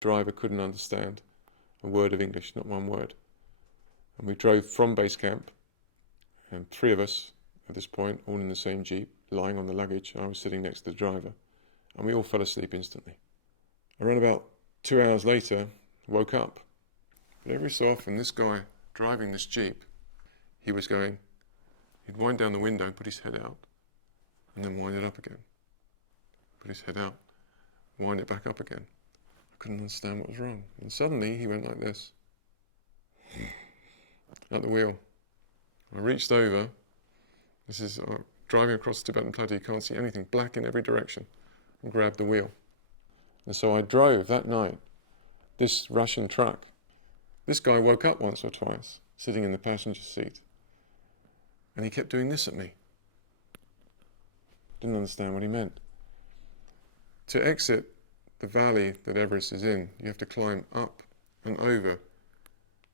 The driver couldn't understand a word of English, not one word. And we drove from base camp, and 3 of us at this point, all in the same Jeep, lying on the luggage. I was sitting next to the driver, and we all fell asleep instantly. Around about 2 hours later, woke up. But every so often, this guy driving this Jeep, he'd wind down the window and put his head out, and then wind it up again. Put his head out, wind it back up again. I couldn't understand what was wrong. And suddenly, he went like this, at the wheel. I reached over. This is driving across the Tibetan Plateau, you can't see anything, black in every direction, and grabbed the wheel. And so I drove that night this Russian truck. This guy woke up once or twice, sitting in the passenger seat, and he kept doing this at me. Didn't understand what he meant. To exit the valley that Everest is in, you have to climb up and over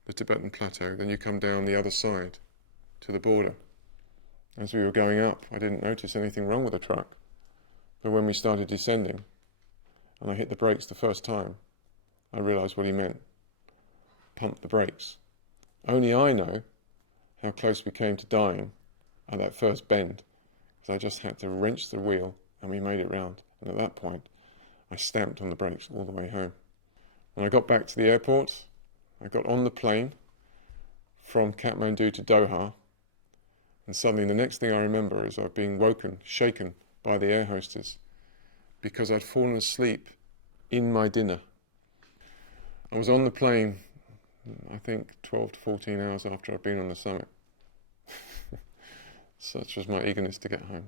the Tibetan Plateau, then you come down the other side to the border. As we were going up, I didn't notice anything wrong with the truck, but when we started descending, and I hit the brakes the first time, I realised what he meant. Pump the brakes. Only I know how close we came to dying at that first bend, because I just had to wrench the wheel and we made it round. And at that point, I stamped on the brakes all the way home. When I got back to the airport, I got on the plane from Kathmandu to Doha, and suddenly the next thing I remember is I've been shaken by the air hostess because I'd fallen asleep in my dinner. I was on the plane, I think 12 to 14 hours after I'd been on the summit. Such was my eagerness to get home.